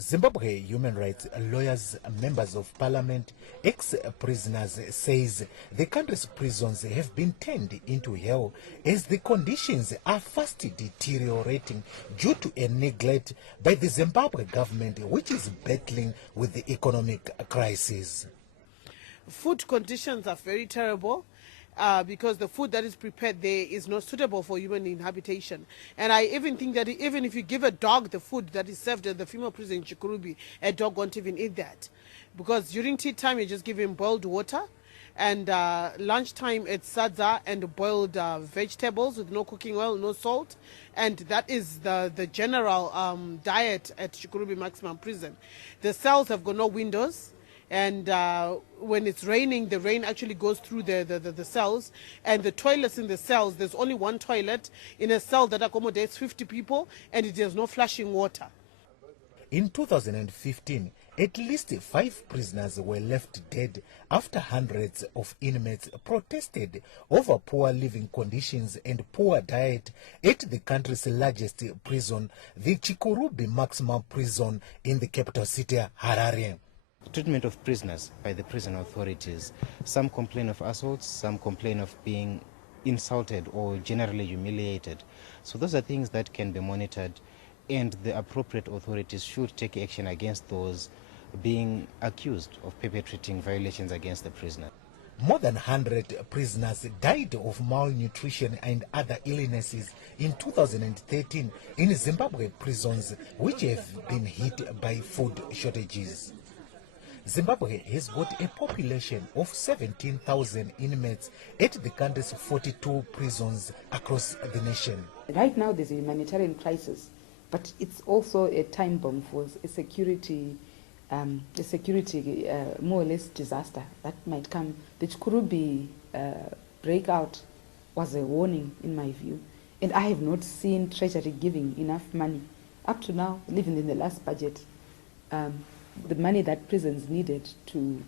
Zimbabwe human rights lawyers, members of parliament, ex-prisoners says the country's prisons have been turned into hell as the conditions are fast deteriorating due to a neglect by the Zimbabwe government, which is battling with the economic crisis. Food conditions are very terrible. Because the food that is prepared there is not suitable for human inhabitation. And I even think that even if you give a dog the food that is served at the female prison in Chikurubi, a dog won't even eat that. Because during tea time, you just give him boiled water. And lunchtime, it's sadza and boiled vegetables with no cooking oil, no salt. And that is the general diet at Chikurubi Maximum Prison. The cells have got no windows. And when it's raining, the rain actually goes through the cells. And the toilets in the cells, there's only one toilet in a cell that accommodates 50 people, and it has no flushing water. In 2015, at least 5 prisoners were left dead after hundreds of inmates protested over poor living conditions and poor diet at the country's largest prison, the Chikurubi Maximum Prison in the capital city, Harare. Treatment of prisoners by the prison authorities. Some complain of assaults, some complain of being insulted or generally humiliated. So those are things that can be monitored, and the appropriate authorities should take action against those being accused of perpetrating violations against the prisoner. More than 100 prisoners died of malnutrition and other illnesses in 2013 in Zimbabwe prisons, which have been hit by food shortages. Zimbabwe has got a population of 17,000 inmates at the country's 42 prisons across the nation. Right now there's a humanitarian crisis, but it's also a time bomb for a security more or less disaster that might come. The Chikurubi breakout was a warning in my view, and I have not seen Treasury giving enough money. Up to now, even in the last budget, the money that prisons needed to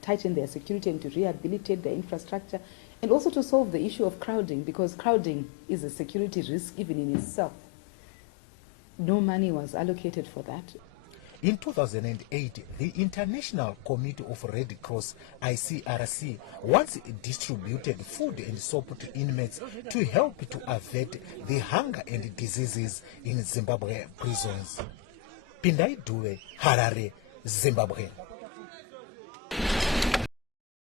tighten their security and to rehabilitate their infrastructure, and also to solve the issue of crowding, because crowding is a security risk even in itself. No money was allocated for that. In 2008, the International Committee of Red Cross, ICRC, once distributed food and soap to inmates to help to avert the hunger and diseases in Zimbabwe prisons. Pindai Due, Harare, Zimbabwe.